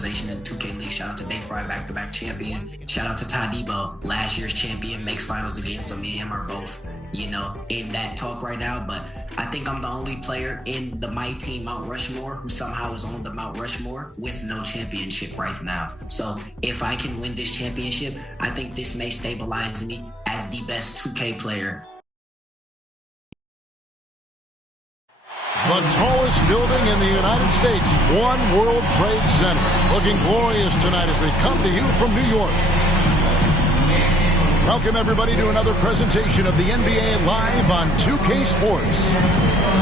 organization in the 2K League. Shout out to Dave Fry, back-to-back champion. Shout out to Ty Debo, last year's champion, makes finals again. So me and him are both, in that talk right now. But I think I'm the only player in the My Team Mount Rushmore who somehow is on the Mount Rushmore with no championship right now. So if I can win this championship, I think this may stabilize me as the best 2K player. The tallest building in the United States, One World Trade Center. Looking glorious tonight as we come to you from New York. Welcome, everybody, to another presentation of the NBA Live on 2K Sports.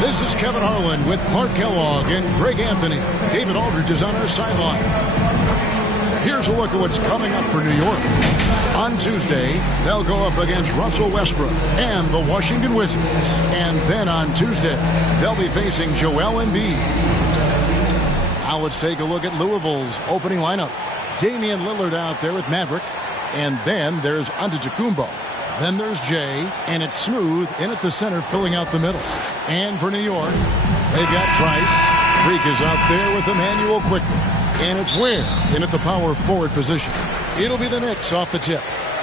This is Kevin Harlan with Clark Kellogg and Greg Anthony. David Aldridge is on our sideline. Here's a look at what's coming up for New York. On Tuesday, they'll go up against Russell Westbrook and the Washington Wizards. And then on Tuesday, they'll be facing Joel Embiid. Now let's take a look at Louisville's opening lineup. Damian Lillard out there with Maverick. And then there's Antetokounmpo. Then there's Jay, and it's Smooth in at the center, filling out the middle. And for New York, they've got Trice. Freak is out there with Emmanuel Quickly. And it's Ware in at the power forward position. It'll be the Knicks off the tip.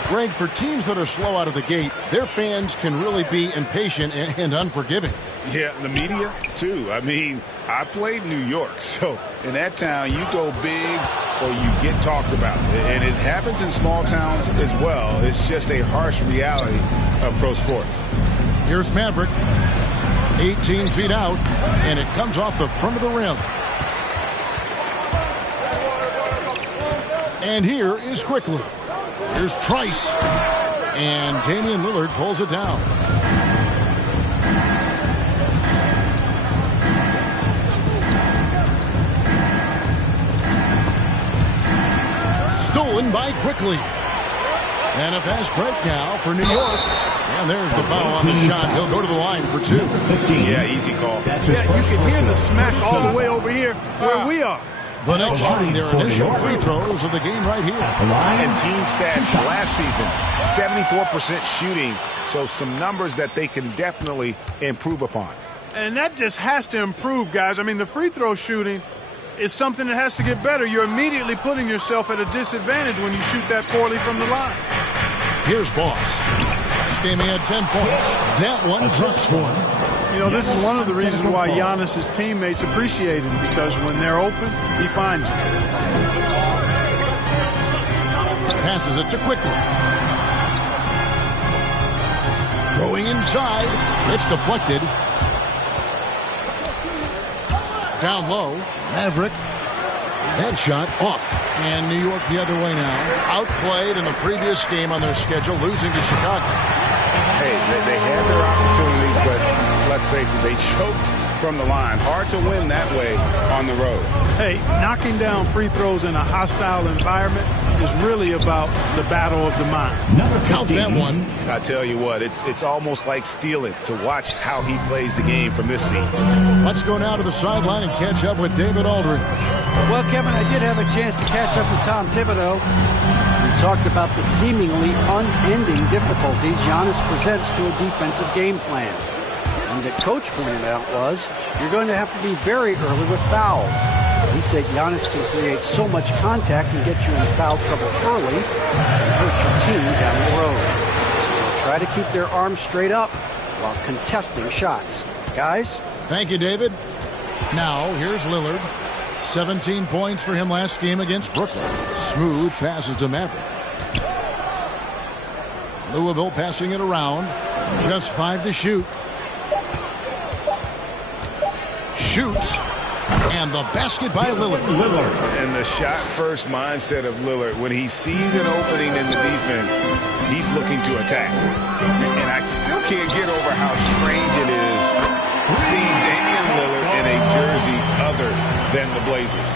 Greg, for teams that are slow out of the gate, their fans can really be impatient and unforgiving. Yeah, the media, too. I mean, I played New York, so in that town, you go big or you get talked about. And it happens in small towns as well. It's just a harsh reality of pro sports. Here's Maverick, 18 feet out, and it comes off the front of the rim. And here is Quickly. Here's Trice. And Damian Lillard pulls it down. Stolen by Quickly. And a fast break now for New York. And there's the foul on the shot. He'll go to the line for two. Yeah, easy call. Yeah, you can hear the smack all the way over here where we are. The Knicks shooting their initial free throws of the game right here. And team stats last season, 74% shooting. So some numbers that they can definitely improve upon. And that just has to improve, guys. I mean, the free throw shooting is something that has to get better. You're immediately putting yourself at a disadvantage when you shoot that poorly from the line. Here's Boss. This game he had 10 points. That one drops for him. This is one of the reasons why Giannis's teammates appreciate him, because when they're open, he finds them. Passes it to Quickly. Going inside. It's deflected. Down low. Maverick. Headshot off. And New York the other way now. Outplayed in the previous game on their schedule, losing to Chicago. Hey, they had their opportunities, but let's face it, they choked from the line. Hard to win that way on the road. Hey, knocking down free throws in a hostile environment is really about the battle of the mind. Count that one. I tell you what, it's almost like stealing to watch how he plays the game from this seat. Let's go now to the sideline and catch up with David Aldridge. Well, Kevin, I did have a chance to catch up with Tom Thibodeau. We talked about the seemingly unending difficulties Giannis presents to a defensive game plan. And that Coach pointed out was, you're going to have to be very early with fouls. He said Giannis can create so much contact and get you in foul trouble early and hurt your team down the road. So try to keep their arms straight up while contesting shots. Guys? Thank you, David. Now, here's Lillard. 17 points for him last game against Brooklyn. Smooth passes to Maverick. Louisville passing it around. Just 5 to shoot. Shoots. And the basket by Lillard. And the shot-first mindset of Lillard, when he sees an opening in the defense, he's looking to attack. And I still can't get over how strange it is seeing Damian Lillard in a jersey other than the Blazers.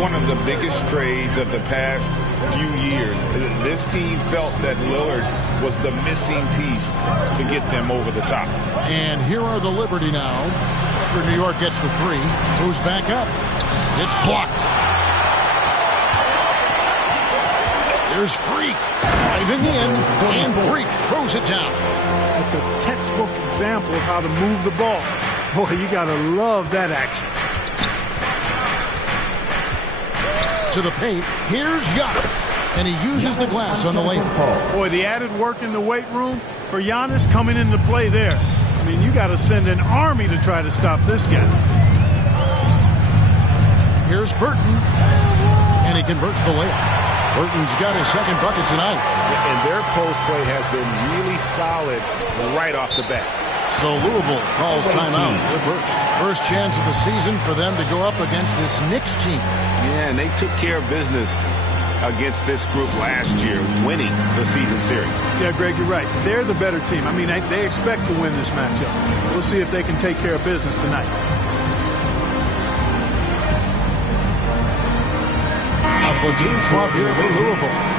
One of the biggest trades of the past few years. This team felt that Lillard was the missing piece to get them over the top. And here are the Liberty now. After New York gets the three, moves back up. It's blocked. There's Freak driving in, and Freak throws it down. It's a textbook example of how to move the ball. Boy, you got to love that action. To the paint. Here's Giannis. And he uses the glass on the layup. Boy, the added work in the weight room for Giannis coming into play there. I mean, you got to send an army to try to stop this guy. Here's Burton. And he converts the layup. Burton's got his second bucket tonight. And their post play has been really solid right off the bat. So Louisville calls timeout. Their first chance of the season for them to go up against this Knicks team. Yeah, and they took care of business against this group last year, winning the season series. Yeah, Greg, you're right. They're the better team. I mean, they expect to win this matchup. We'll see if they can take care of business tonight. A platoon swap here for Louisville.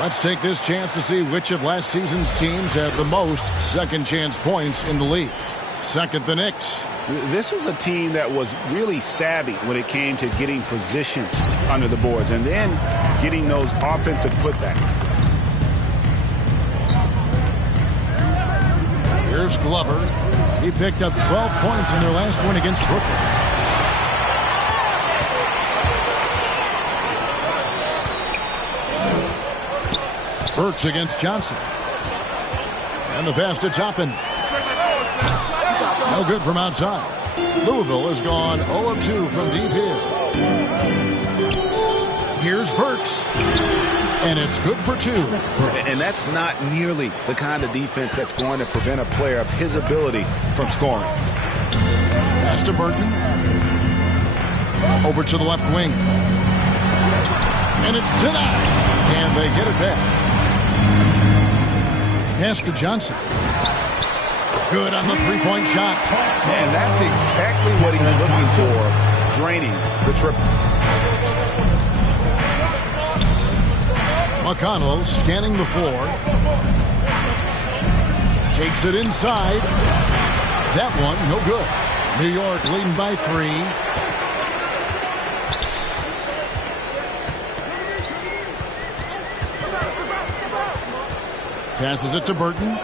Let's take this chance to see which of last season's teams had the most second chance points in the league. Second, the Knicks. This was a team that was really savvy when it came to getting position under the boards and then getting those offensive putbacks. Here's Glover. He picked up 12 points in their last win against Brooklyn. Burks against Johnson. And the pass to Toppin. No good from outside. Louisville has gone 0 of 2 from deep here. Here's Burks. And it's good for 2. And that's not nearly the kind of defense that's going to prevent a player of his ability from scoring. Pass to Burton. Over to the left wing. And it's to that. And they get it back. Pass to Johnson. Good on the three-point shot. And that's exactly what he's looking for, draining the triple. McConnell scanning the floor. Takes it inside. That one, no good. New York leading by 3. Passes it to Burton.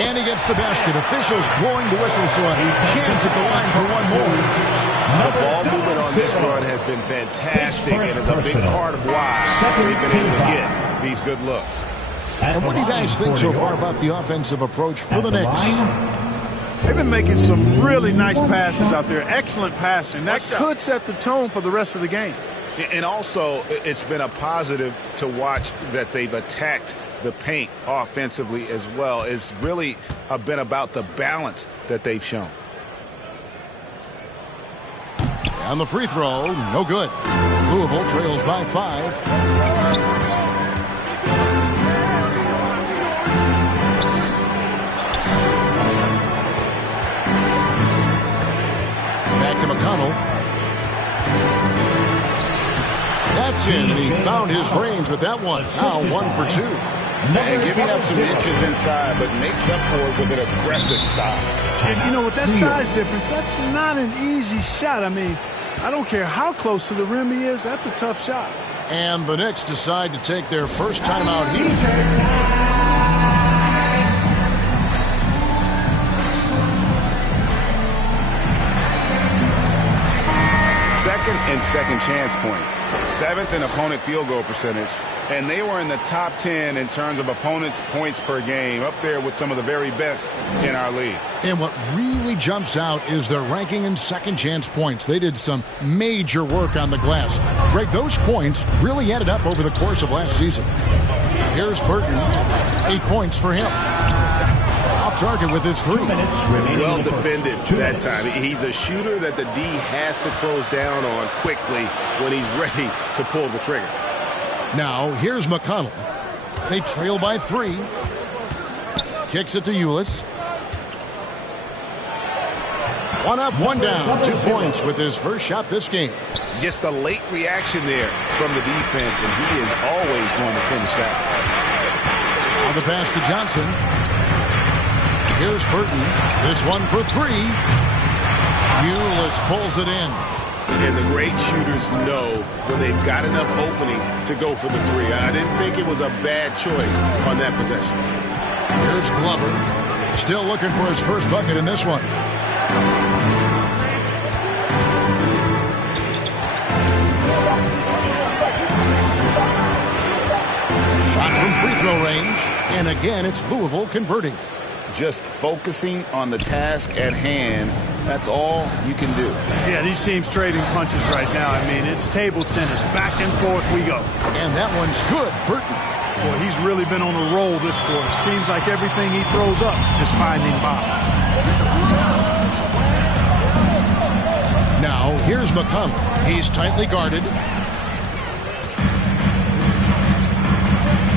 And he gets the basket. Officials blowing the whistle, so a chance at the line for one more. The ball movement on this run has been fantastic and is a big part of why they've been able to get these good looks. And what do you guys think so far about the offensive approach for the Knicks? They've been making some really nice passes out there. Excellent passing. That could set the tone for the rest of the game. And also, it's been a positive to watch that they've attacked the paint offensively as well. It's really been about the balance that they've shown. And the free throw, no good. Louisville trails by 5. Back to McConnell. That's in, and he found his range with that one. Now 1 for 2. And giving up some inches inside, but makes up for it with an aggressive stop. And, you know, with that size difference, that's not an easy shot. I mean, I don't care how close to the rim he is. That's a tough shot. And the Knicks decide to take their first time out here. Second and second chance points. 7th in opponent field goal percentage. And they were in the top 10 in terms of opponents' points per game, up there with some of the very best in our league. And what really jumps out is their ranking in second chance points. They did some major work on the glass. Greg, those points really added up over the course of last season. Here's Burton. 8 points for him. Off target with his 3. Well defended that time. He's a shooter that the D has to close down on quickly when he's ready to pull the trigger. Now, here's McConnell. They trail by 3. Kicks it to Ulis. 1 up, 1 down. 2 points with his first shot this game. Just a late reaction there from the defense, and he is always going to finish that. Now the pass to Johnson. Here's Burton. This one for 3. Ulis pulls it in. And the great shooters know when they've got enough opening to go for the 3. I didn't think it was a bad choice on that possession. Here's Glover. Still looking for his first bucket in this one. from free throw range. And again, it's Louisville converting. Just focusing on the task at hand. That's all you can do. Yeah, these teams trading punches right now. I mean, it's table tennis. Back and forth we go. And that one's good. Burton. Boy, he's really been on a roll this quarter. Seems like everything he throws up is finding bottom. Now, here's McConnell. He's tightly guarded.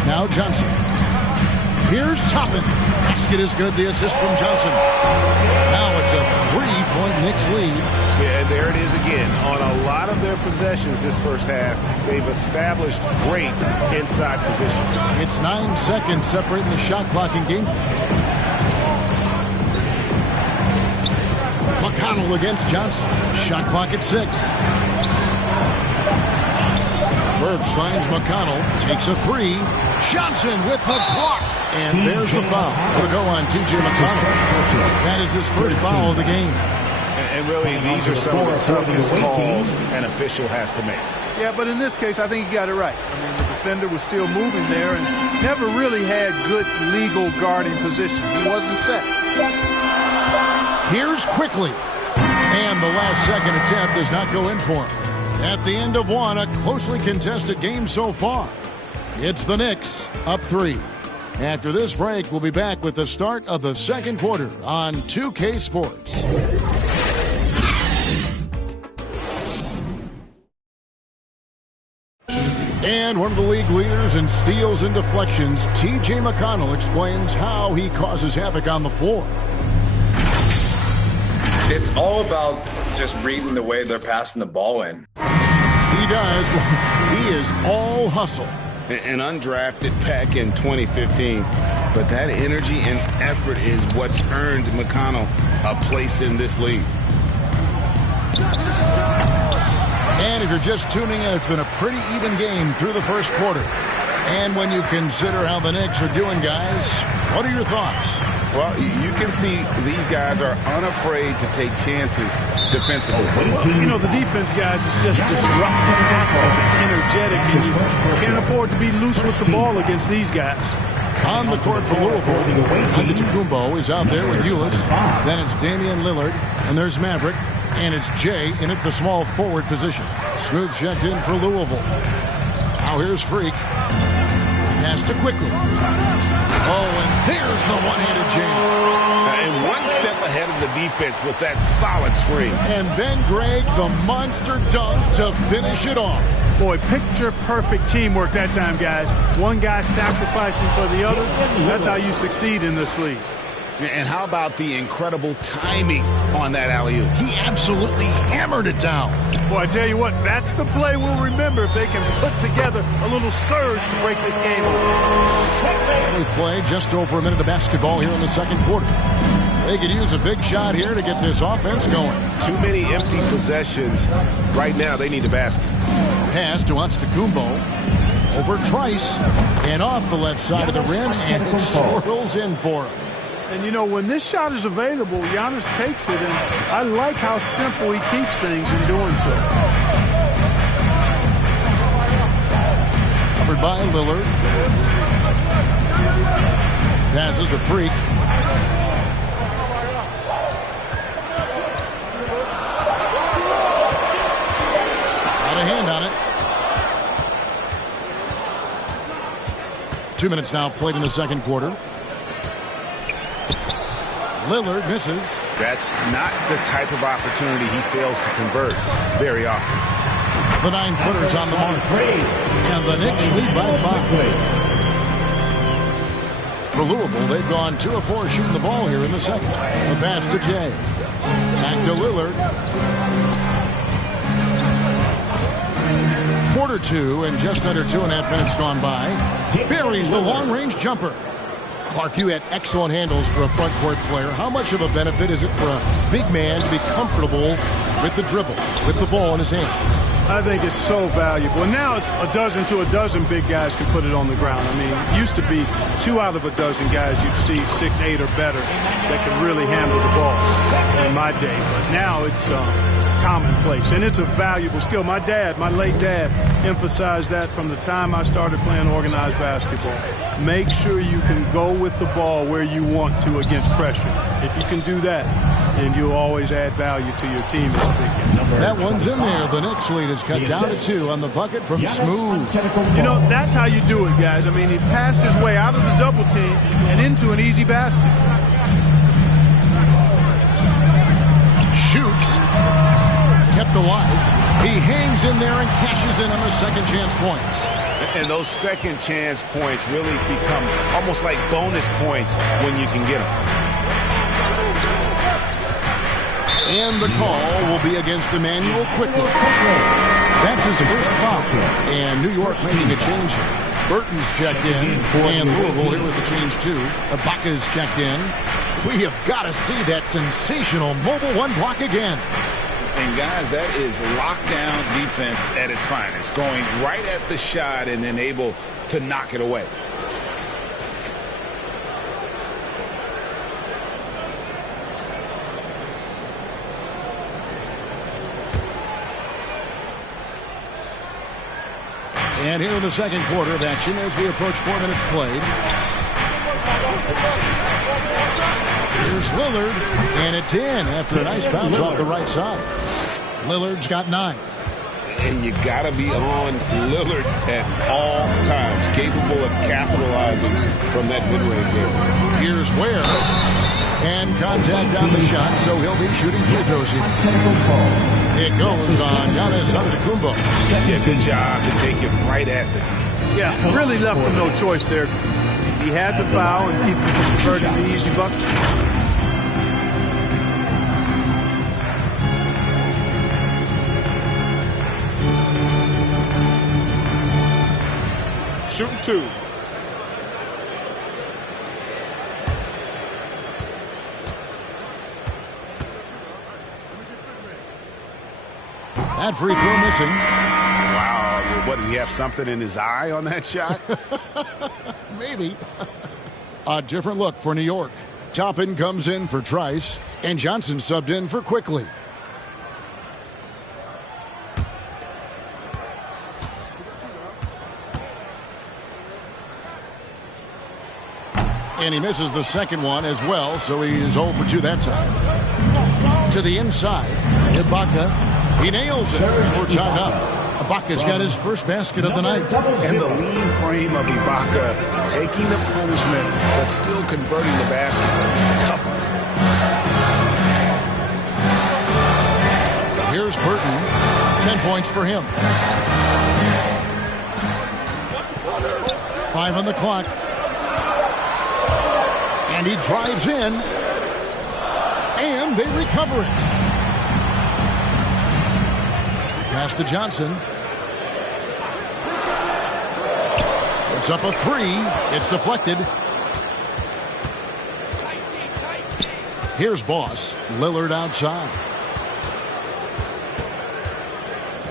Now Johnson. Here's Toppin. Basket is good. The assist from Johnson. Now it's a 3-point Knicks lead. Yeah, there it is again. On a lot of their possessions this first half, they've established great inside positions. It's 9 seconds separating the shot clock and game. McConnell against Johnson. Shot clock at 6. Burks finds McConnell. Takes a 3. Johnson with the block. And there's the foul. It'll go on T.J. McConnell. That is his first foul of the game. And really, these are some of the toughest calls an official has to make. Yeah, but in this case, I think he got it right. I mean, the defender was still moving there and never really had good legal guarding position. He wasn't set. Here's Quickly. And the last second attempt does not go in for him. At the end of one, a closely contested game so far. It's the Knicks up 3. After this break, we'll be back with the start of the second quarter on 2K Sports. And one of the league leaders in steals and deflections, T.J. McConnell, explains how he causes havoc on the floor. It's all about just reading the way they're passing the ball in. He does. He is all hustle. An undrafted pack in 2015. But that energy and effort is what's earned McConnell a place in this league. And if you're just tuning in, it's been a pretty even game through the first quarter. And when you consider how the Knicks are doing, guys, what are your thoughts? Well, you can see these guys are unafraid to take chances defensively. You know, the defense, guys, is just disruptive, active, and energetic, and you can't afford to be loose with the ball against these guys. On the court for Louisville, Antetokounmpo is out there with Ulis. Then it's Damian Lillard, and there's Maverick, and it's Jay in at the small forward position. Smooth checked in for Louisville. Now here's Freak. Pass to Quickly. Oh, and there's the one-handed jam. And one step ahead of the defense with that solid screen. And then, Greg, the monster dunk to finish it off. Boy, picture-perfect teamwork that time, guys. One guy sacrificing for the other. That's how you succeed in this league. And how about the incredible timing on that alley-oop? He absolutely hammered it down. Boy, I tell you what, that's the play we'll remember if they can put together a little surge to break this game open. We play just over a minute of basketball here in the second quarter. They could use a big shot here to get this offense going. Too many empty possessions. Right now, they need a basket. Pass to Antetokounmpo. Over Trice. And off the left side of the rim, and it swirls in for him. And, you know, when this shot is available, Giannis takes it, and I like how simple he keeps things in doing so. Covered by Lillard. Passes to Freak. Got a hand on it. 2 minutes now played in the second quarter. Lillard misses. That's not the type of opportunity he fails to convert very often. The 9-footers on the mark. And the Knicks lead by 5. For Louisville, they've gone 2 of 4 shooting the ball here in the second. A pass to Jay. Back to Lillard. Quarter 2 and just under 2.5 minutes gone by. Buries the long-range jumper. Clark, you had excellent handles for a front court player. How much of a benefit is it for a big man to be comfortable with the dribble, with the ball in his hand? I think it's so valuable. And now it's a dozen to a dozen big guys can put it on the ground. I mean, it used to be 2 out of a dozen guys you'd see 6'8" or better that can really handle the ball in my day. But now it's commonplace, and it's a valuable skill. My late dad, emphasized that from the time I started playing organized basketball. Make sure you can go with the ball where you want to against pressure. If you can do that, then you'll always add value to your team. That one's in there. The Knicks lead is cut down to 2 on the bucket from Smooth. You know, that's how you do it, guys. I mean, he passed his way out of the double team and into an easy basket. Shoots. Kept alive. He hangs in there and cashes in on the second chance points. And those second chance points really become almost like bonus points when you can get them. And the call will be against Emmanuel quickly. That's his first foul. And New York making a change here. Burton's checked in. And Louisville here with the change too. Ibaka's checked in. We have got to see that sensational mobile one block again. And, guys, that is lockdown defense at its finest. Going right at the shot and then able to knock it away. And here in the second quarter of action as we approach 4 minutes played. Here's Lillard, and it's in after a nice bounce off the right side. Lillard's got 9. And you got to be on Lillard at all times, capable of capitalizing from that mid-range area. Here's Ware. And contact on the shot, so he'll be shooting free throws here. It goes on Giannis Antetokounmpo. Yeah, good job to take it right at the... Yeah, really left him no choice there. He had the foul and keep him from converting the easy bucket. Shooting 2. That free throw missing. Wow, what, did he have something in his eye on that shot? Maybe. A different look for New York. Toppin comes in for Trice, and Johnson subbed in for Quickly. And he misses the second one as well, so he is 0 for 2 that time. To the inside, Ibaka. He nails it, and we're tied up. Ibaka's got his first basket of the night. And the lean frame of Ibaka, taking the punishment, but still converting the basket. Toughness. Here's Burton. 10 points for him. 5 on the clock. And he drives in. And they recover it. Pass to Johnson. It's up a 3. It's deflected. Here's Boss. Lillard outside.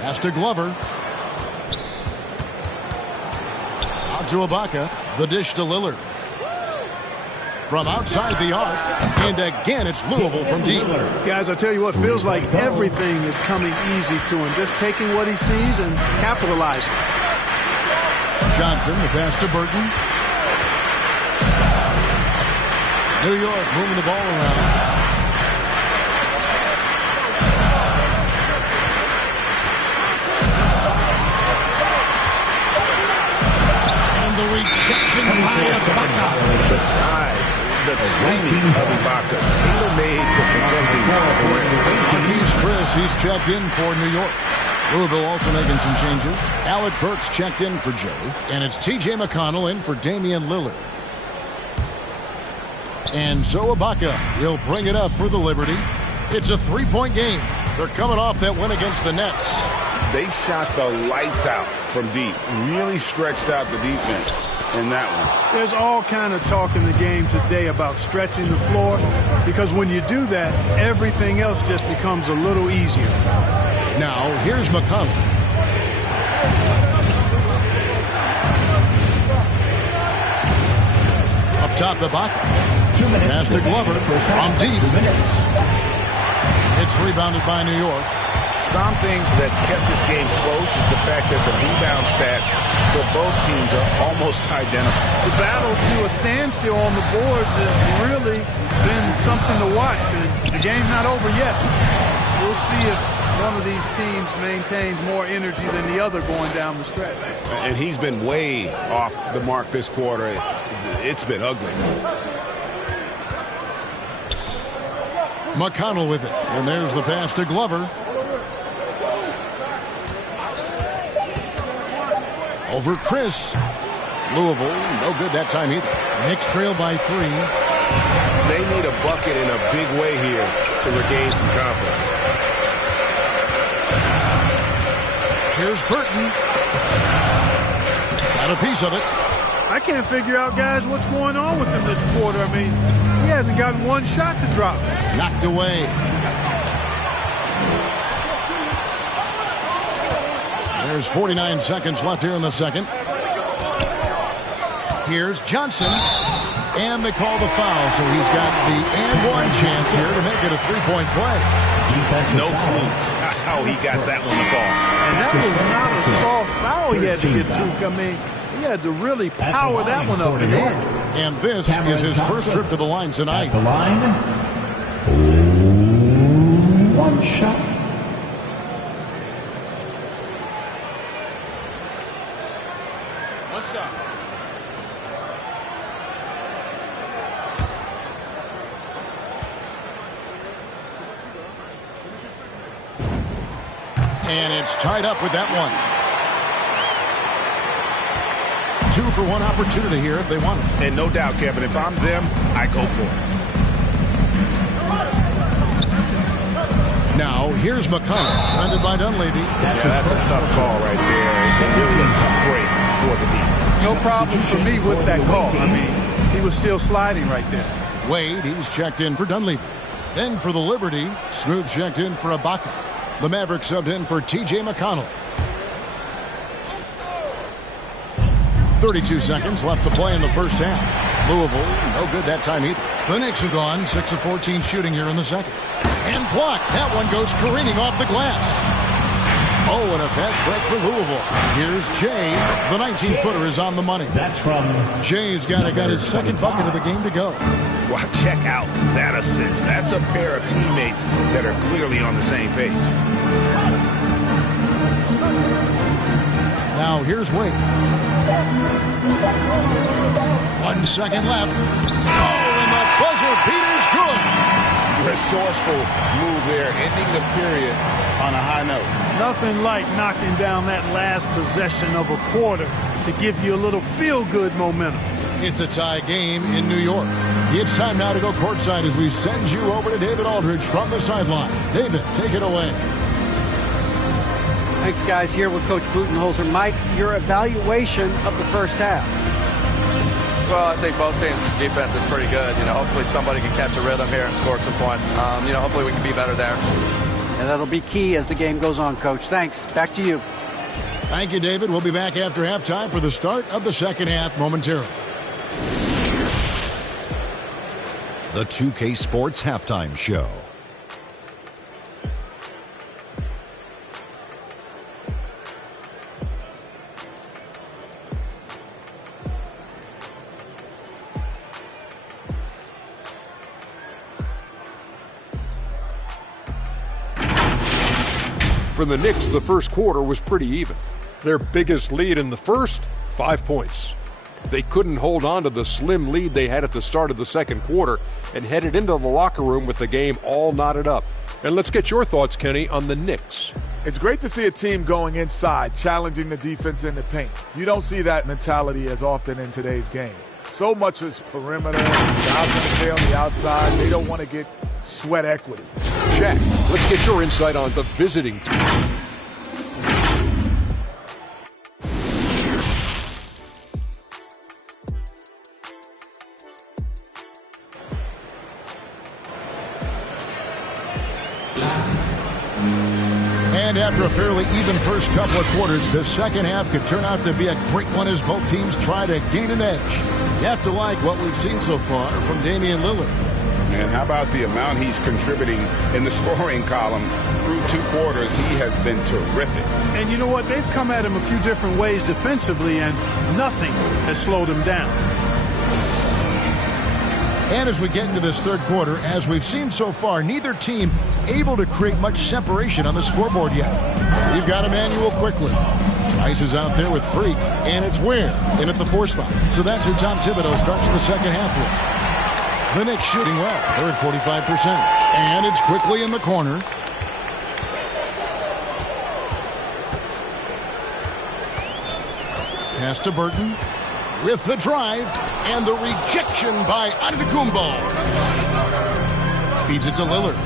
Pass to Glover. Out to Ibaka. The dish to Lillard. From outside the arc, and again it's Louisville from deep. Guys, I tell you what, feels like everything is coming easy to him. Just taking what he sees and capitalizing. Johnson, the pass to Burton. New York moving the ball around. And the rejection by Ibaka. The size. The timing of Ibaka, tailor-made for protecting the rim. He's Chris. He's checked in for New York. Louisville also making some changes. Alec Burks checked in for Jay. And it's T.J. McConnell in for Damian Lillard. And so Ibaka will bring it up for the Liberty. It's a 3-point game. They're coming off that win against the Nets. They shot the lights out from deep. Really stretched out the defense in that one. There's all kind of talk in the game today about stretching the floor, because when you do that, everything else just becomes a little easier. Now, here's McConnell. Up top, Ibaka. Pass to Glover from deep. It's rebounded by New York. something that's kept this game close is the fact that the rebound stats for both teams are almost identical. The battle to a standstill on the boards has really been something to watch, and the game's not over yet. We'll see if one of these teams maintains more energy than the other going down the stretch. And he's been way off the mark this quarter. It's been ugly. McConnell with it. And there's the pass to Glover. Over Chris. Louisville, no good that time either. Knicks trail by 3. They need a bucket in a big way here to regain some confidence. Here's Burton. Got a piece of it. I can't figure out, guys, what's going on with him this quarter. I mean, he hasn't gotten one shot to drop. Knocked away. There's 49 seconds left here in the second. Here's Johnson. And they call the foul, so he's got the and-one chance here to make it a three-point play. No clue how he got that one to fall. And that was not a soft foul he had to get through. I mean, he had to really power that one up and in. And this is his first trip to the line tonight. At the line, one shot. What's up? And it's tied up with that one. 2 for 1 opportunity here if they want it. And no doubt, Kevin, if I'm them, I go for it. Now, here's McConnell, defended by Dunleavy. Yeah, that's a tough call right there. It's really a tough break for the defense. No problem for me with that call. I mean, he was still sliding right there. Wade, he's checked in for Dunleavy. Then for the Liberty, Smooth checked in for Ibaka. The Mavericks subbed in for T.J. McConnell. 32 seconds left to play in the first half. Louisville, no good that time either. The Knicks are gone, 6 of 14 shooting here in the second. And blocked. That one goes careening off the glass. Oh, and a fast break for Louisville. Here's Jay. The 19-footer is on the money. That's from Jay's got his second bucket of the game to go. Well, check out that assist. That's a pair of teammates that are clearly on the same page. Now here's Wade. 1 second left. Oh, and the buzzer beater's good. Resourceful move there, ending the period on a high note. Nothing like knocking down that last possession of a quarter to give you a little feel-good momentum. It's a tie game in New York. It's time now to go courtside as we send you over to David Aldridge from the sideline. David, take it away. Thanks, guys. Here with Coach Budenholzer. Mike, your evaluation of the first half. Well, I think both teams' defense is pretty good. Hopefully somebody can catch a rhythm here and score some points. Hopefully we can be better there. And that'll be key as the game goes on, Coach. Thanks. Back to you. Thank you, David. We'll be back after halftime for the start of the second half momentarily. The 2K Sports Halftime Show. For the Knicks, the first quarter was pretty even. Their biggest lead in the first, 5 points. They couldn't hold on to the slim lead they had at the start of the second quarter and headed into the locker room with the game all knotted up. And let's get your thoughts, Kenny, on the Knicks. It's great to see a team going inside, challenging the defense in the paint. You don't see that mentality as often in today's game. So much is perimeter, guys going to stay on the outside. They don't want to get sweat equity. Jack, let's get your insight on the visiting team. And after a fairly even first couple of quarters, the second half could turn out to be a great one as both teams try to gain an edge. You have to like what we've seen so far from Damian Lillard. man. How about the amount he's contributing in the scoring column through 2 quarters? He has been terrific. And you know what? They've come at him a few different ways defensively, and nothing has slowed him down. And as we get into this third quarter, as we've seen so far, neither team able to create much separation on the scoreboard yet. You've got Emmanuel quickly. Trice is out there with Freak, and it's Ware in at the 4 spot. So that's who Tom Thibodeau starts the second half with. The Knicks shooting well. They're at 45%. And it's quickly in the corner. Pass to Burton. With the drive, and the rejection by Antetokounmpo. Feeds it to Lillard.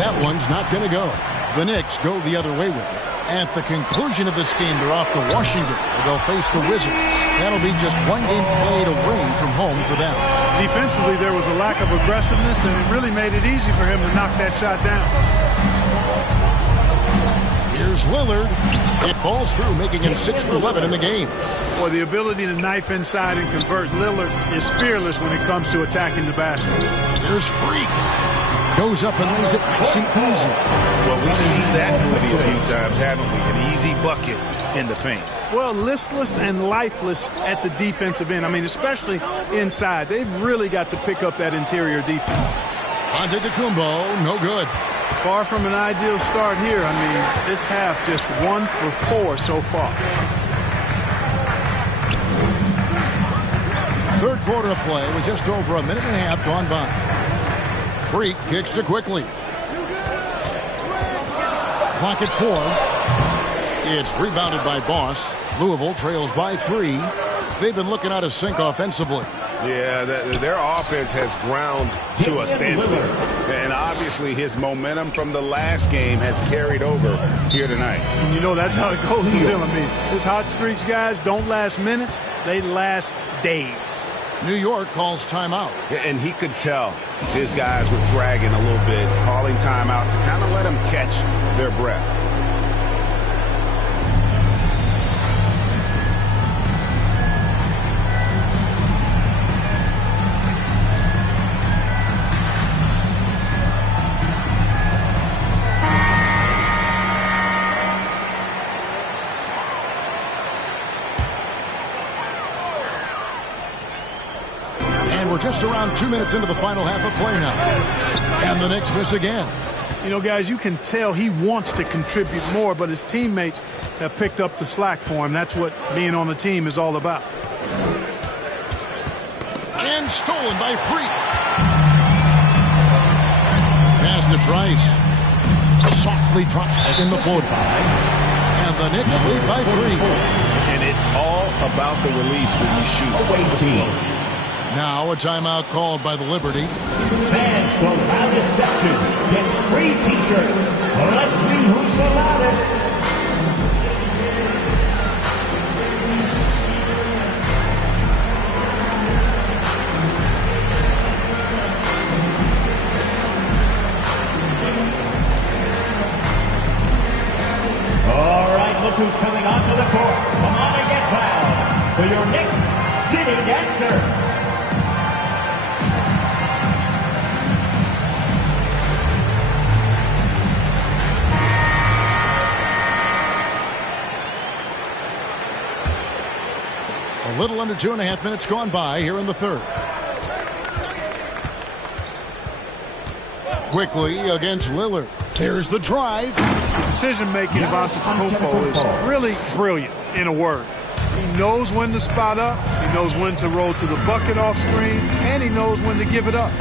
That one's not going to go. The Knicks go the other way with it. At the conclusion of this game, they're off to Washington, where they'll face the Wizards. That'll be just 1 game played away from home for them. Defensively, there was a lack of aggressiveness, and it really made it easy for him to knock that shot down. Here's Lillard. It falls through, making him 6 for 11 in the game. Boy, the ability to knife inside and convert. Lillard is fearless when it comes to attacking the basket. Here's Freak. Goes up and lays it nice and easy. Well, we've seen that movie a few times, haven't we? An easy bucket in the paint. Well, listless and lifeless at the defensive end. I mean, especially inside. They've really got to pick up that interior defense. Antetokounmpo, no good. Far from an ideal start here. I mean, this half just 1 for 4 so far. Third quarter of play with just over a minute and a half gone by. Freak kicks to quickly. Clock at 4. It's rebounded by Boss. Louisville trails by 3. They've been looking out of sync offensively. Yeah, their offense has ground to a standstill. And obviously his momentum from the last game has carried over here tonight. And you know that's how it goes with him. I mean, his hot streaks, guys, don't last minutes. They last days. New York calls timeout. And he could tell his guys were dragging a little bit, calling timeout to kind of let them catch their breath. Just around 2 minutes into the final half of play now. And the Knicks miss again. You know, guys, you can tell he wants to contribute more, but his teammates have picked up the slack for him. That's what being on the team is all about. And stolen by Freak. Pass to Trice. Softly drops in the 40. And the Knicks lead by 3. And it's all about the release when you shoot. Away team. Now a timeout called by the Liberty. Fans, the loudest section gets free t-shirts. Let's see who's the loudest. All right, look who's coming onto the court. Come on and get loud for your Knicks City Dancer. A little under 2.5 minutes gone by here in the third. Quickly against Lillard. There's the drive. The decision-making of Antetokounmpo is really brilliant, in a word. He knows when to spot up, he knows when to roll to the bucket off screen, and he knows when to give it up.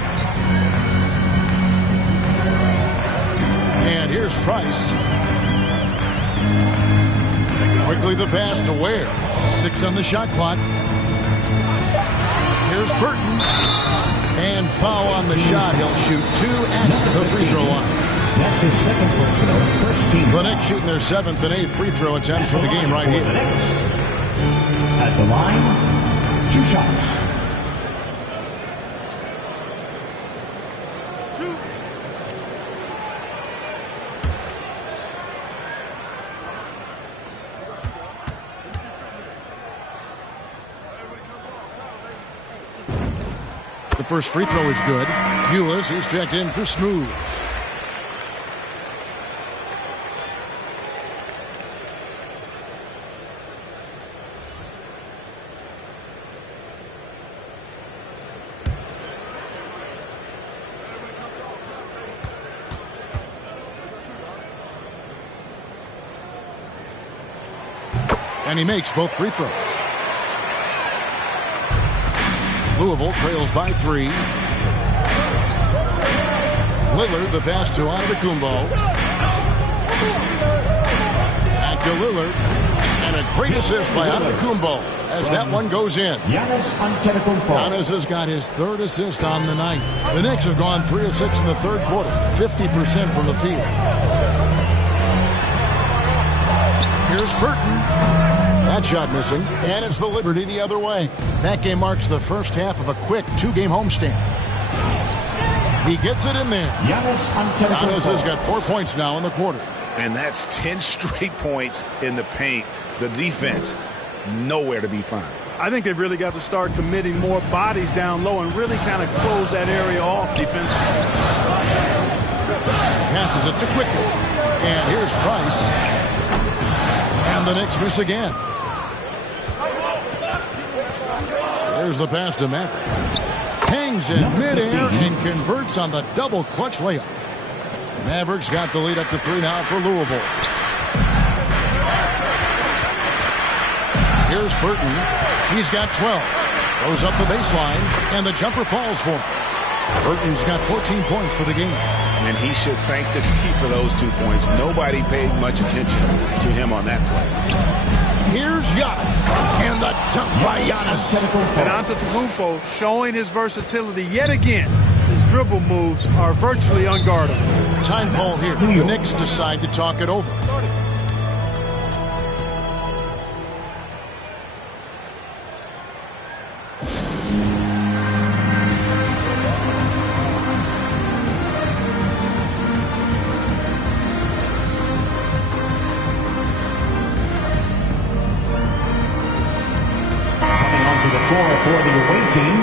And here's Trice. Quickly the pass to Ware. 6 on the shot clock. Here's Burton. And foul on the shot. He'll shoot 2 at the free throw line. That's his second personal. First team. The Knicks shooting their 7th and 8th free throw attempts for the game right here. At the line, 2 shots. The first free throw is good. Ulis is checked in for Smooth. And he makes both free throws. Louisville trails by 3. Lillard, the pass to Antetokounmpo. Back to Lillard. And a great assist by Antetokounmpo as that one goes in. Giannis has got his 3rd assist on the night. The Knicks have gone 3 of 6 in the 3rd quarter, 50% from the field. Here's Burton. That shot missing, and it's the Liberty the other way. That game marks the first half of a quick 2-game homestand. He gets it in there. Giannis has got 4 points now in the quarter. And that's 10 straight points in the paint. The defense, nowhere to be found. I think they've really got to start committing more bodies down low and really kind of close that area off defensively. Passes it to Quickly. And here's Trice. And the Knicks miss again. There's the pass to Maverick. Hangs in midair and converts on the double clutch layup. Mavericks got the lead up to 3 now for Louisville. Here's Burton. He's got 12. Goes up the baseline, and the jumper falls for him. Burton's got 14 points for the game. And he should thank the team for those 2 points. Nobody paid much attention to him on that play. Here's Giannis. And the dunk by Giannis. And Antetokounmpo showing his versatility yet again. His dribble moves are virtually unguardable. Time call here. The Knicks decide to talk it over. For the away team.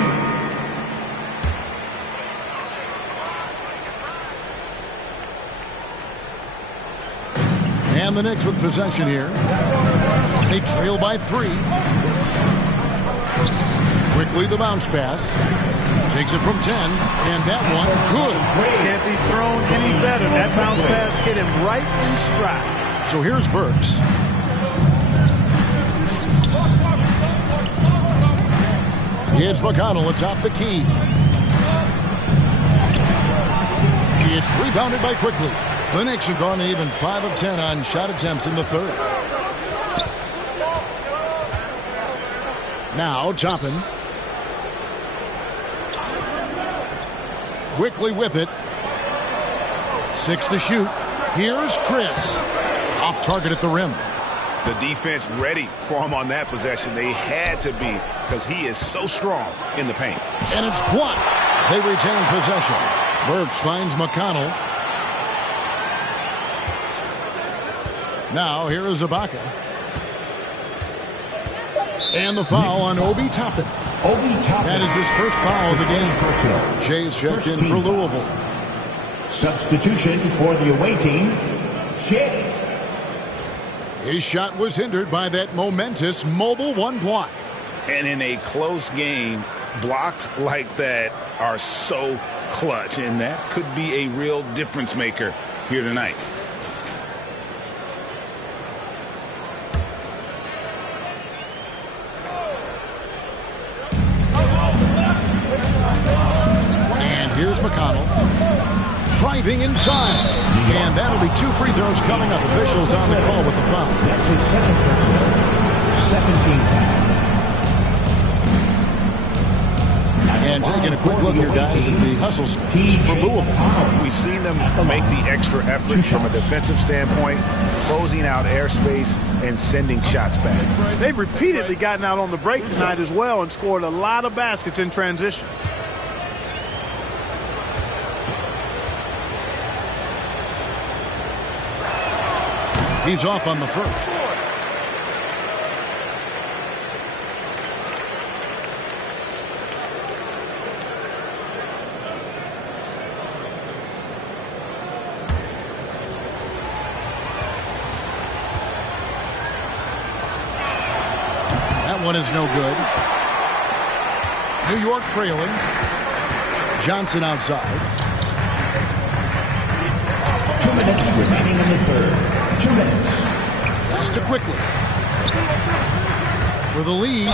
And the Knicks with possession here. They trail by 3. Quickly the bounce pass. Takes it from 10. And that one good. Can't be thrown any better. That bounce pass hit him right in stride. So here's Burks. It's McConnell atop the key. It's rebounded by Quickly. The Knicks have gone even 5 of 10 on shot attempts in the 3rd. Now Toppin. Quickly with it. 6 to shoot. Here's Chris. Off target at the rim. The defense ready for him on that possession. They had to be, because he is so strong in the paint. And it's blocked. They retain possession. Burks finds McConnell. Now here is Ibaka. And the foul on Obi Toppin. That is his first foul of the game. Shay's checked in for Louisville. Substitution for the away team, Shea. His shot was hindered by that momentous mobile 1 block. And in a close game, blocks like that are so clutch, and that could be a real difference maker here tonight. And here's McConnell. Driving inside. And that'll be 2 free throws coming up. Officials on the call with the foul. That's his 2nd personal. 17 foul. And taking a quick look here, guys, at the hustle scores for Louisville. We've seen them make the extra effort from a defensive standpoint, closing out airspace and sending shots back. They've repeatedly gotten out on the break tonight as well and scored a lot of baskets in transition. He's off on the first. one is no good. New York trailing. Johnson outside. 2 minutes remaining in the third. 2 minutes. Pass to Quickly. For the lead.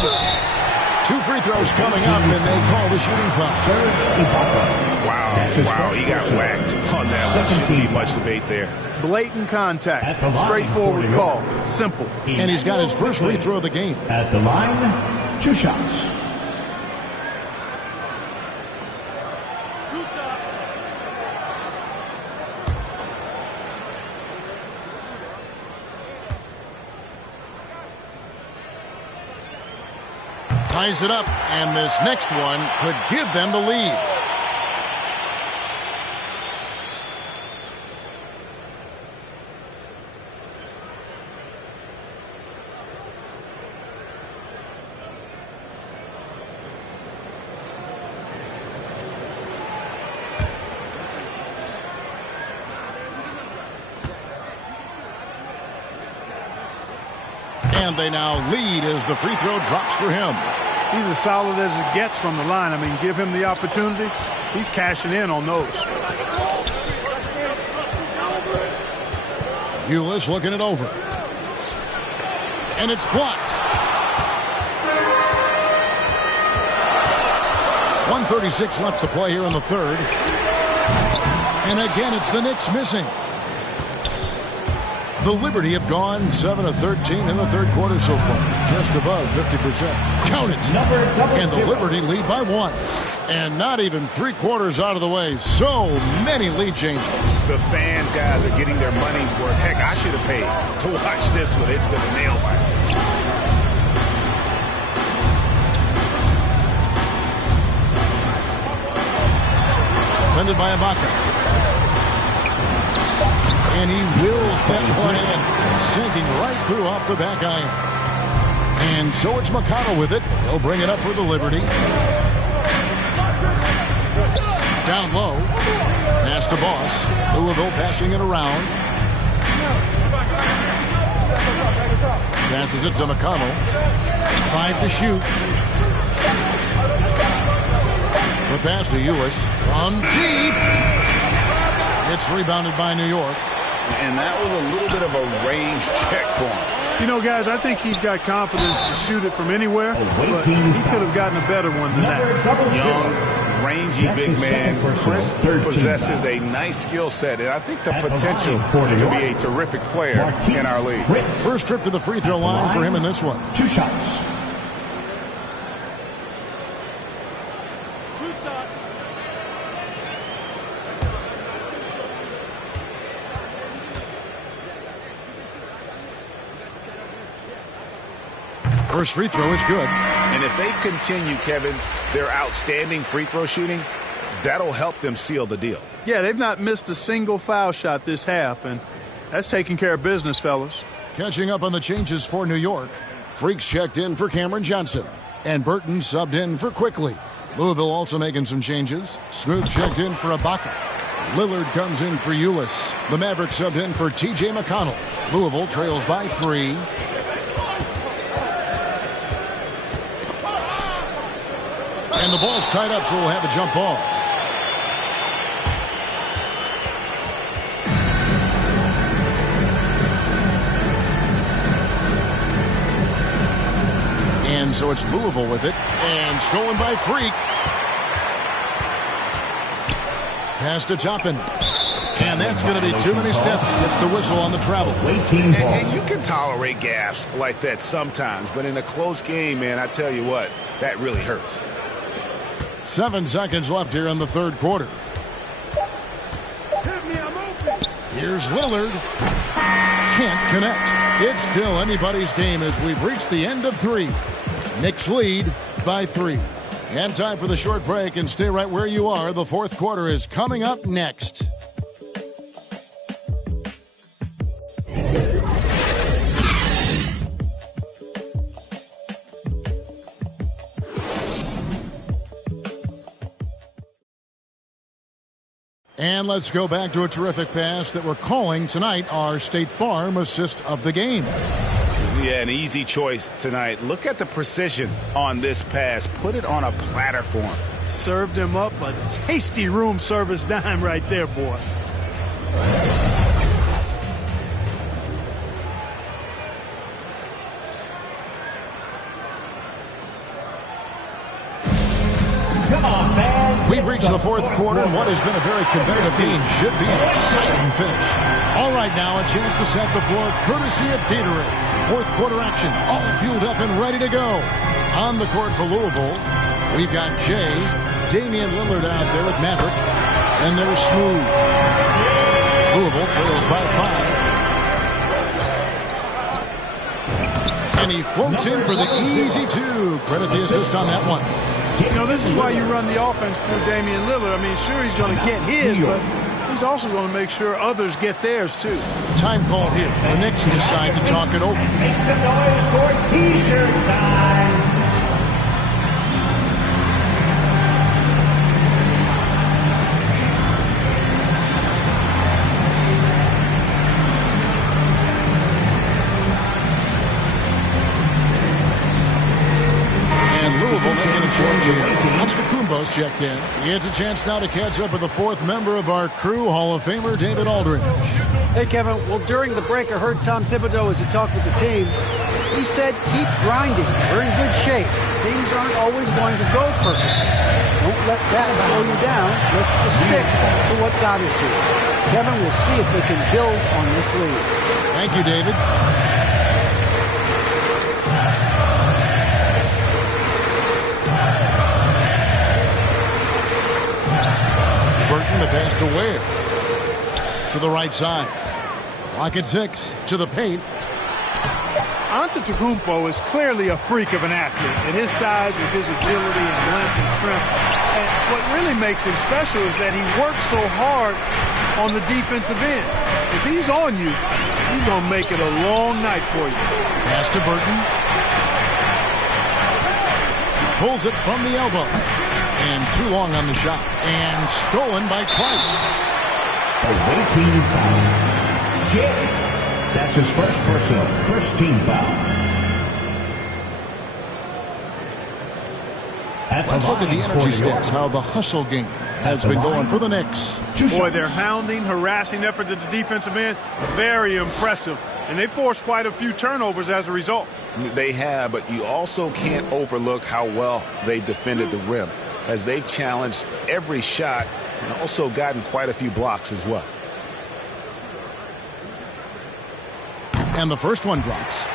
2 free throws coming up, and they call the shooting foul. Wow, he got whacked on that one. Shouldn't be much debate there. Blatant contact. Straightforward call. Simple. And he's got his first free throw of the game. At the line, 2 shots. Ties it up, and this next one could give them the lead. And they now lead as the free throw drops for him. He's as solid as it gets from the line. I mean, give him the opportunity. He's cashing in on those. Ulis looking it over. And it's blocked. 1:36 left to play here in the third. And again, it's the Knicks missing. The Liberty have gone 7 of 13 in the third quarter so far. Just above 50%. Count it. And the Liberty lead by 1. And not even 3/4 out of the way. So many lead changes. The fans, guys, are getting their money's worth. Heck, I should have paid to watch this one. It's been a nail biter. Defended by Ibaka. And he wills that one in, sinking right through off the back iron. And so it's McConnell with it. He'll bring it up for the Liberty. Down low. Pass to Boss. Louisville passing it around. Passes it to McConnell. 5 to shoot. The pass to Ulis. From deep. It's rebounded by New York. And that was a little bit of a range check for him. You know, guys, I think he's got confidence to shoot it from anywhere, but he could have gotten a better one than that. Young, rangy big man. Chris possesses a nice skill set, and I think the potential to be a terrific player in our league. First trip to the free throw line for him in this one. 2 shots. First free throw is good. And if they continue, Kevin, their outstanding free throw shooting, that'll help them seal the deal. Yeah, they've not missed a single foul shot this half, and that's taking care of business, fellas. Catching up on the changes for New York. Freaks checked in for Cameron Johnson. And Burton subbed in for Quickly. Louisville also making some changes. Smooth checked in for Ibaka. Lillard comes in for Ulis. The Mavericks subbed in for T.J. McConnell. Louisville trails by 3. And the ball's tied up, so we'll have a jump ball. And so it's Louisville with it. And stolen by Freak. Pass to Toppin. And that's going to be too many steps. Gets the whistle on the travel. And you can tolerate gaffes like that sometimes, but in a close game, man, I tell you what, that really hurts. 7 seconds left here in the third quarter. Here's Lillard. Can't connect. It's still anybody's game as we've reached the end of 3. Knicks lead by 3. And time for the short break, and stay right where you are. The fourth quarter is coming up next. And let's go back to a terrific pass that we're calling tonight our State Farm assist of the game. We Yeah, an easy choice tonight. Look at the precision on this pass. Put it on a platter for him. Served him up a tasty room service dime right there, boy. We've reached the fourth quarter, and what has been a very competitive game should be an exciting finish. All right, now a chance to set the floor courtesy of Gatorade. Fourth quarter action, all fueled up and ready to go. On the court for Louisville, we've got Jay, Damian Lillard out there with Maverick, and there's Smooth. Louisville trails by 5. And he floats in for the easy two. Credit the assist on that one. You know, this is why you run the offense through Damian Lillard. I mean, sure, he's going to get his, but he's also going to make sure others get theirs, too. Time called here. The Knicks decide to talk it over. Make some noise for T-shirt time. Antetokounmpo's checked in. He has a chance now to catch up with the fourth member of our crew, Hall of Famer David Aldridge. Hey, Kevin. Well, during the break, I heard Tom Thibodeau as he talked with the team. He said, keep grinding. We're in good shape. Things aren't always going to go perfectly. Don't let that slow you down. Let's just stick to what got us here. Kevin, we'll see if they can build on this lead. Thank you, David. Burton, the pass to Ware. To the right side. Clock at 6. To the paint. Antetokounmpo is clearly a freak of an athlete at his size, with his agility and length and strength. And what really makes him special is that he works so hard on the defensive end. If he's on you, he's going to make it a long night for you. Pass to Burton. Pulls it from the elbow. And too long on the shot. And stolen by Twice. Away team foul. Jay. That's his first personal. First team foul. Let's look at the energy stats, how the hustle game has been going for the Knicks. Boy, their hounding, harassing effort at the defensive end, very impressive. And they forced quite a few turnovers as a result. They have, but you also can't overlook how well they defended the rim, as they've challenged every shot and also gotten quite a few blocks as well. And the first one drops.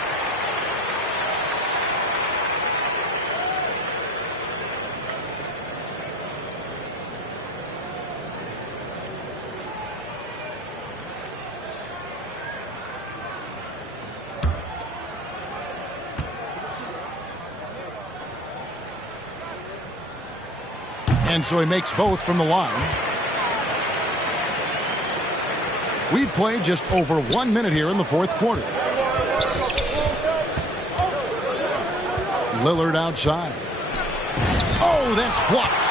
And so he makes both from the line. We've played just over 1 minute here in the fourth quarter. Lillard outside. Oh, that's blocked.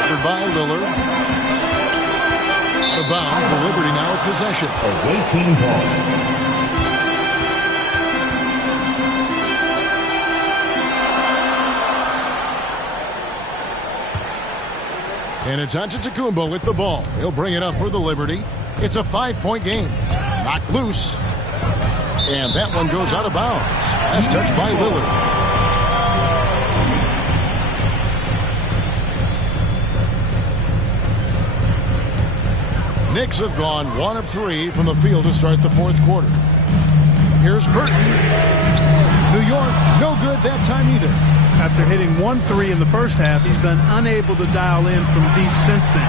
Covered by Lillard. The bounds, the Liberty now with possession. Away team ball. And it's Antetokounmpo with the ball. He'll bring it up for the Liberty. It's a 5-point game. Knocked loose. And that one goes out of bounds. Last touch by Lillard. Knicks have gone 1 of 3 from the field to start the fourth quarter. Here's Burton. New York, no good that time either. After hitting 1-3 in the first half, he's been unable to dial in from deep since then.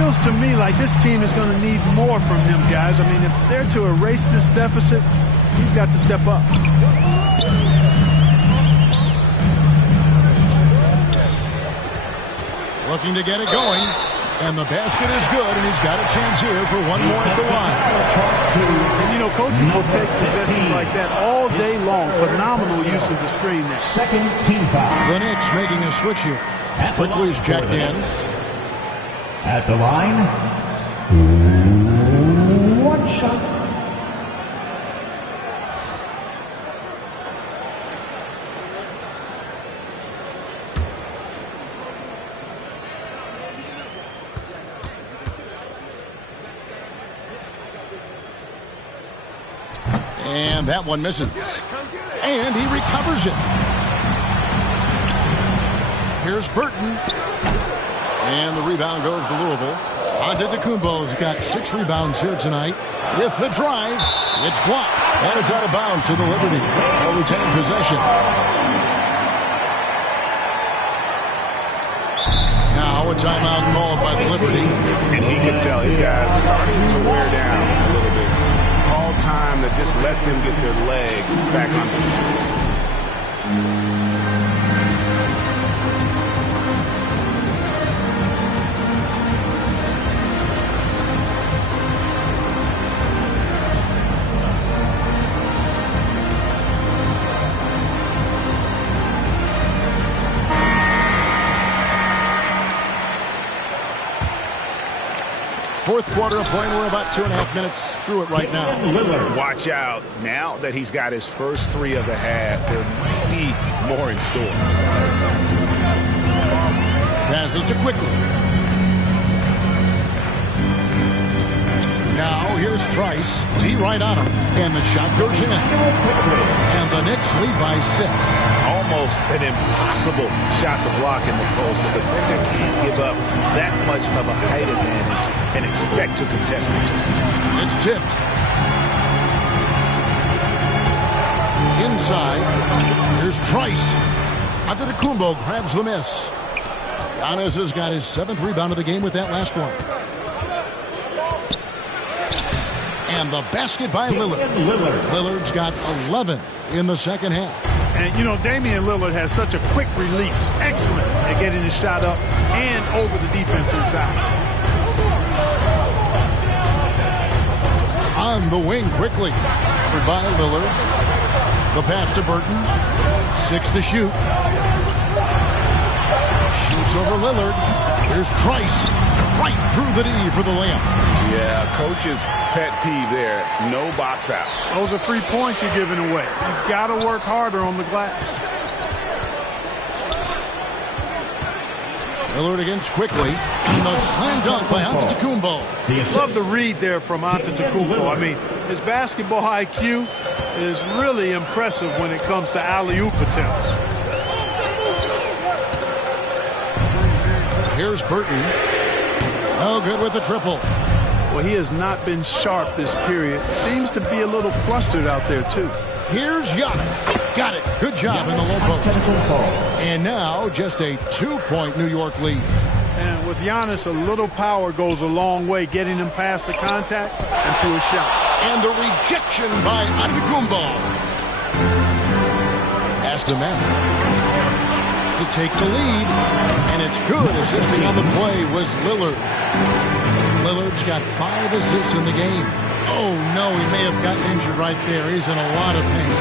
Feels to me like this team is going to need more from him, guys. I mean, if they're to erase this deficit, he's got to step up. Looking to get it going. And the basket is good, and he's got a chance here for one more at the line. And, you know, coaches will take possessions like that all day long. Phenomenal use of the screen there. Second team foul. The Knicks making a switch here. Quickly is checked in. At the line, one shot. And that one misses. And he recovers it. Here's Burton. And the rebound goes to Louisville. Antetokounmpo's got 6 rebounds here tonight. With the drive, it's blocked. And it's out of bounds to the Liberty. They'll retain possession. Now a timeout called by the Liberty. And he can tell his guys starting to wear down a little bit. All time to just let them get their legs back under. Fourth quarter of play. We're about 2.5 minutes through it right now. Watch out. Now that he's got his first 3 of the half, there might be more in store. Passes to Quickly. Now here's Trice. T right on him. And the shot goes in. And the Knicks lead by 6. Almost an impossible shot to block in the post. The defender can't give up that much of a height advantage and expect to contest it. It's tipped. Inside. Here's Trice. Antetokounmpo grabs the miss. Giannis has got his 7th rebound of the game with that last one. And the basket by Lillard. Lillard's got 11 in the second half. And, you know, Damian Lillard has such a quick release. Excellent at getting his shot up and over the defensive side. On the wing quickly. Covered by Lillard. The pass to Burton. 6 to shoot. Shoots over Lillard. Here's Trice. Right through the D for the layup. Yeah, coach's pet peeve there. No box out. Those are 3 points you're giving away. You've got to work harder on the glass. Lillard against Quickly. And the slam dunk by Antetokounmpo. Love the read there from Antetokounmpo. I mean, his basketball IQ is really impressive when it comes to alley-oop attempts. Here's Burton. No good with the triple. Well, he has not been sharp this period. Seems to be a little flustered out there, too. Here's Giannis. Got it. Good job in the low post. And now just a 2-point New York lead. And with Giannis, a little power goes a long way, getting him past the contact and to a shot. And the rejection by Antetokounmpo. Pass to Matt to take the lead. And it's good. Assisting on the play was Lillard. Lillard's got 5 assists in the game. Oh, no, he may have gotten injured right there. He's in a lot of pain.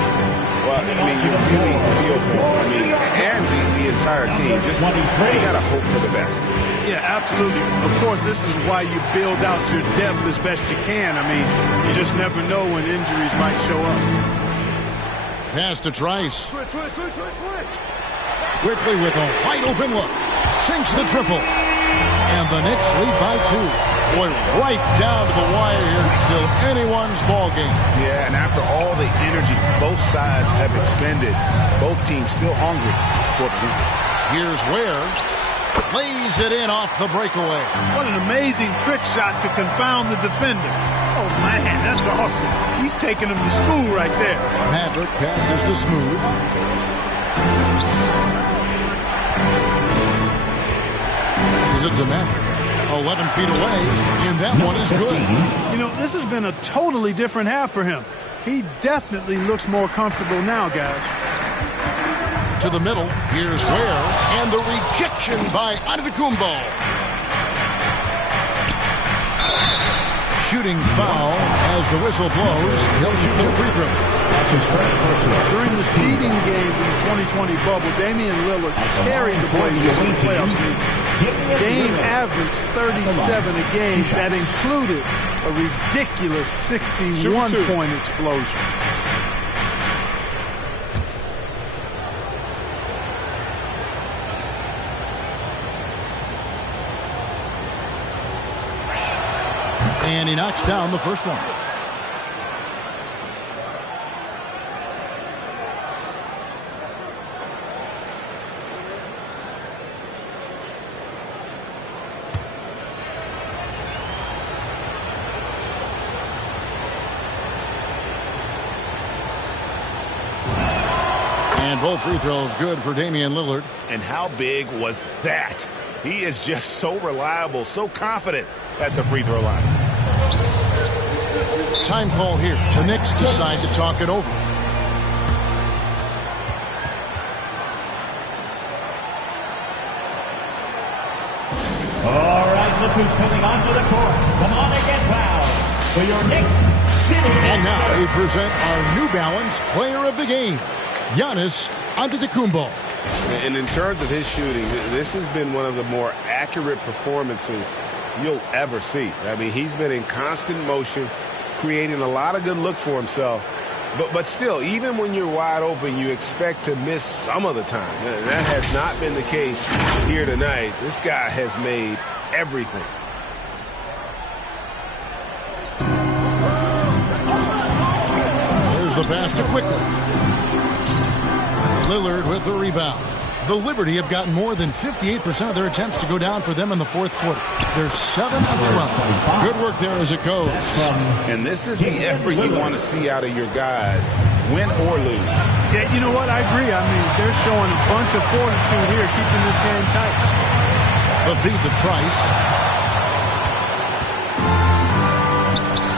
Well, I mean, you really feel for him. I mean, and the entire team. Just, you got to hope for the best. Yeah, absolutely. Of course, this is why you build out your depth as best you can. I mean, you just never know when injuries might show up. Pass to Trice. Switch. Quickly with a wide open look. Sinks the triple. And the Knicks lead by 2. Boy, right down to the wire here. Still anyone's ball game. Yeah, and after all the energy both sides have expended, both teams still hungry for the win. Here's Ware. Lays it in off the breakaway. What an amazing trick shot to confound the defender. Oh, man, that's awesome. He's taking him to school right there. Maverick passes to Smooth. This is it to Maverick. 11 feet away, and that one is good. You know, this has been a totally different half for him. He definitely looks more comfortable now, guys. To the middle, here's Ware, and the rejection by Antetokounmpo. Shooting foul as the whistle blows. He'll shoot 2 free throws. During the seeding games in the 2020 bubble, Damian Lillard carried the Blazers in the playoffs. Game averaged 37 a game. That included a ridiculous 61-point explosion. And he knocks down the first one. And both free throws good for Damian Lillard. And how big was that? He is just so reliable, so confident at the free throw line. Time call here. The Knicks decide to talk it over. All right, look who's coming onto the court. Come on and get fouled for your Knicks City. And now we present our New Balance Player of the Game, Giannis Antetokounmpo. And in terms of his shooting, this has been one of the more accurate performances you'll ever see. I mean, he's been in constant motion, creating a lot of good looks for himself. But still, even when you're wide open, you expect to miss some of the time. That has not been the case here tonight. This guy has made everything. There's the pass to Quickly. Lillard with the rebound. The Liberty have gotten more than 58% of their attempts to go down for them in the fourth quarter. They're 7 of 12. Good work there as it goes. And this is the effort you want to see out of your guys, win or lose. Yeah, you know what? I agree. I mean, they're showing a bunch of fortitude here, keeping this game tight. The feed to Trice.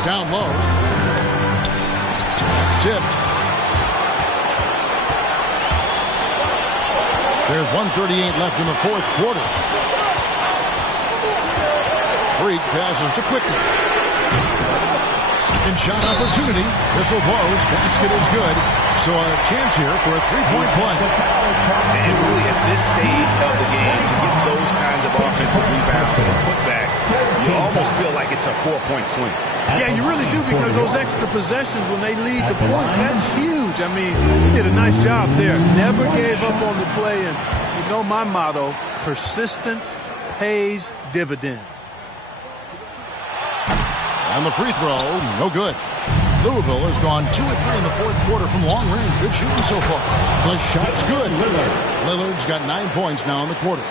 Down low. It's tipped. There's 1:38 left in the fourth quarter. Freak passes to Quickly. Second shot opportunity. Whistle blows. Basket is good. So a chance here for a three-point play. And really at this stage of the game, to get those kinds of offensive rebounds from putbacks, you almost feel like it's a 4-point swing. Yeah, you really do, because those extra possessions, when they lead to points, that's huge. I mean, he did a nice job there. Never gave up on the play. And you know my motto, persistence pays dividends. And the free throw, no good. Louisville has gone 2 of 3 in the fourth quarter from long range. Good shooting so far. The shot's good. Lillard's got 9 points now in the quarter.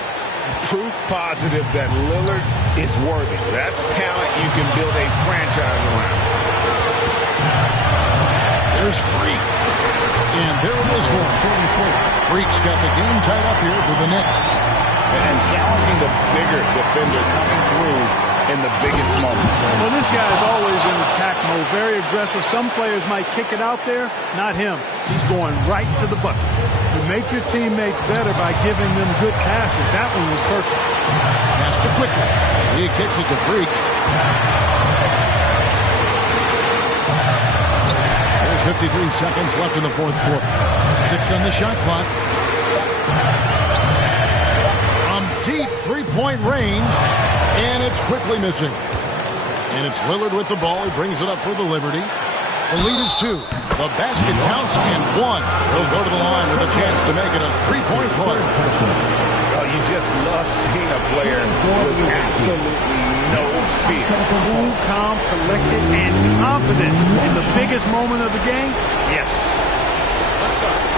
Proof positive that Lillard is worthy. That's talent you can build a franchise around. There's Freak. And there it is for him. Freak's got the game tied up here for the Knicks. And challenging the bigger defender coming through in the biggest moment. Well, this guy is always in attack mode, very aggressive. Some players might kick it out there, not him. He's going right to the bucket. You make your teammates better by giving them good passes. That one was perfect. Pass to Quickly. He kicks it to Freak. There's 53 seconds left in the fourth quarter. 6 on the shot clock. From deep three-point range. And it's quickly missing. And it's Lillard with the ball. He brings it up for the Liberty. The lead is 2. The basket counts and 1. He'll go to the line with a chance to make it a three-point play. Well, you just love seeing a player with absolutely no fear. Cool, calm, collected, and confident in the biggest moment of the game. Yes. What's up?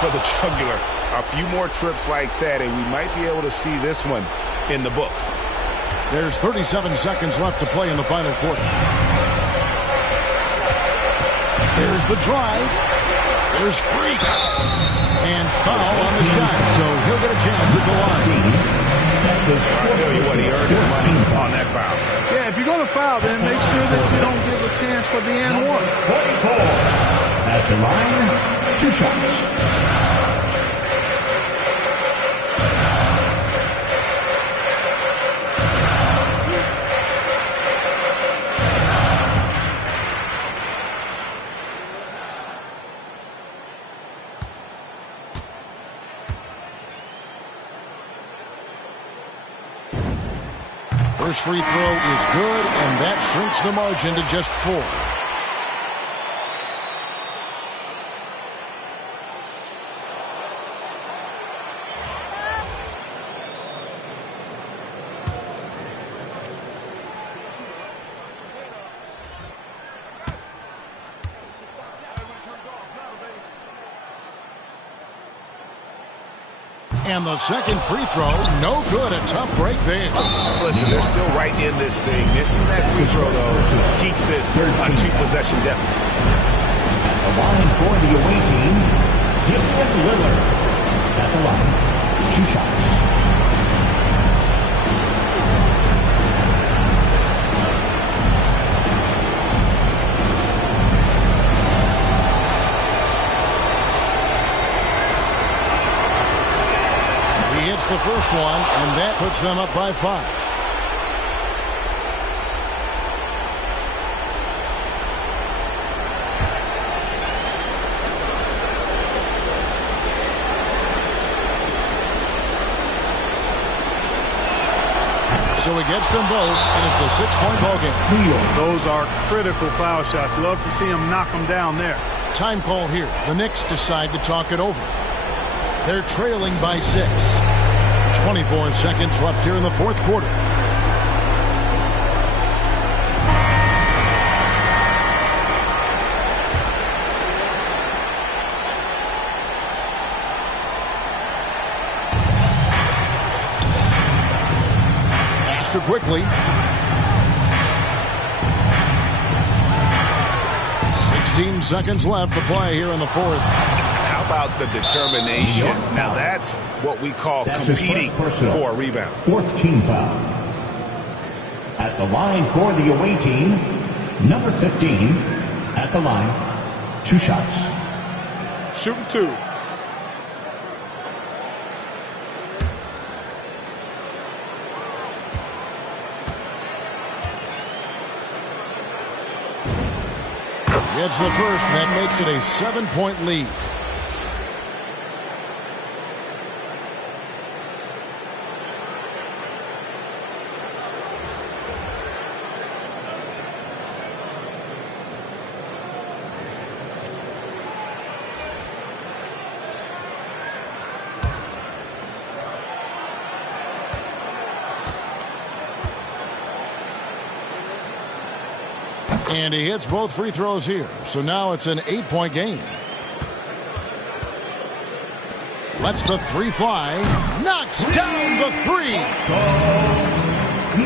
For the jugular. A few more trips like that, and we might be able to see this one in the books. There's 37 seconds left to play in the final quarter. There's the drive. There's Freak. And foul on the shot, so he'll get a chance at the line. I tell you what, he earned his money on that foul. Yeah, if you're going to foul, then make sure that you don't give a chance for the and one. 44 at the line, 2 shots. First free throw is good, and that shrinks the margin to just 4. And the second free throw, no good. A tough break there. Listen, they're still right in this thing. Missing that free throw, though, keeps this a two-possession deficit. At the line for the away team, Damian Lillard. At the line, 2 shots. The first one, and that puts them up by 5. So he gets them both, and it's a 6-point ball game. Those are critical foul shots. Love to see him knock them down there. Time call here. The Knicks decide to talk it over. They're trailing by 6. 24 seconds left here in the fourth quarter. Faster quickly. 16 seconds left to play here in the fourth. How about the determination? Now that's what we call competing for a rebound. 4th team foul. At the line for the away team, number 15. At the line, 2 shots. Shooting 2. Gets the first, and that makes it a 7-point lead. And he hits both free throws here. So now it's an 8-point game. Lets the 3 fly. Knocks down the 3.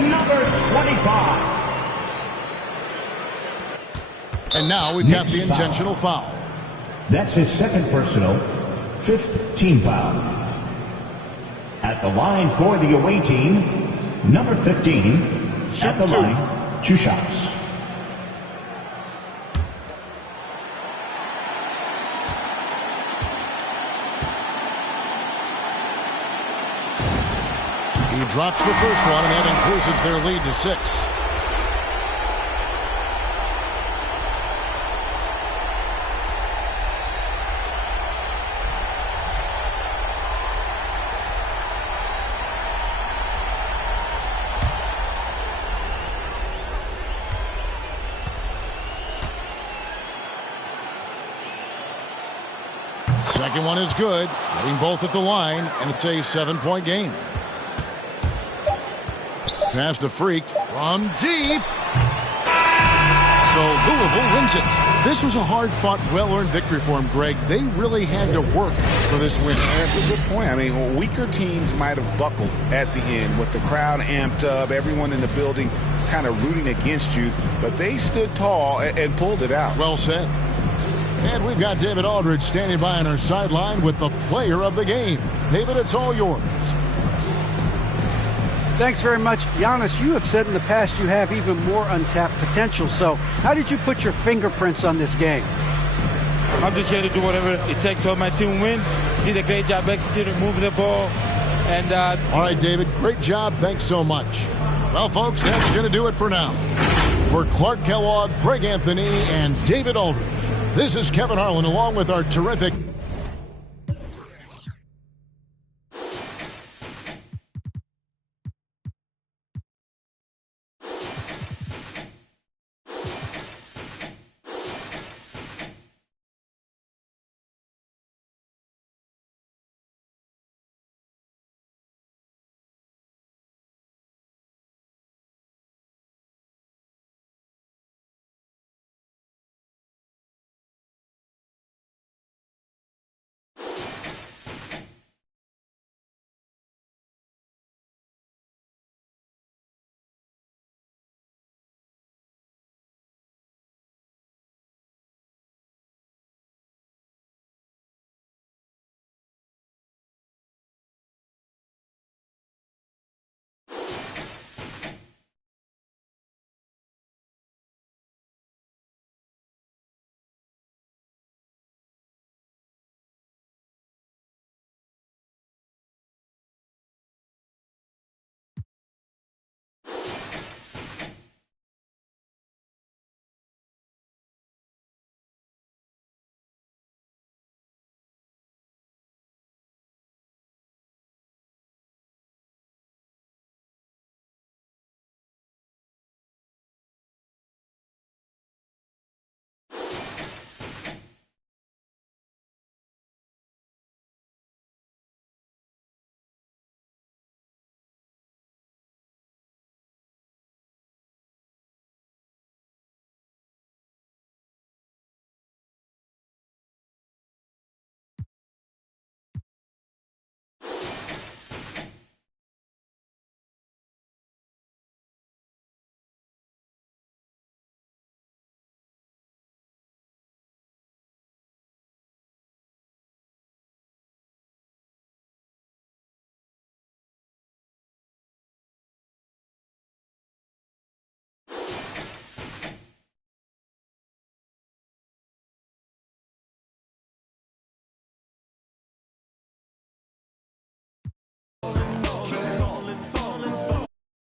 Number 25. And now we've got the intentional foul. That's his 2nd personal, 5th team foul. At the line for the away team, number 15. At the line, 2 shots. He drops the first one, and that increases their lead to 6. Second one is good, getting both at the line, and it's a 7-point game. Pass to Freak from deep. So Louisville wins it. This was a hard-fought, well-earned victory for them, Greg. They really had to work for this win. That's a good point. I mean, weaker teams might have buckled at the end with the crowd amped up, everyone in the building kind of rooting against you, but they stood tall and pulled it out. Well said. And we've got David Aldridge standing by on our sideline with the player of the game. David, it's all yours. Thanks very much. Giannis, you have said in the past you have even more untapped potential. So how did you put your fingerprints on this game? I'm just here to do whatever it takes to help my team win. Did a great job executing, moving the ball. And all right, David, great job. Thanks so much. Well, folks, that's going to do it for now. For Clark Kellogg, Greg Anthony, and David Aldridge, this is Kevin Harlan along with our terrific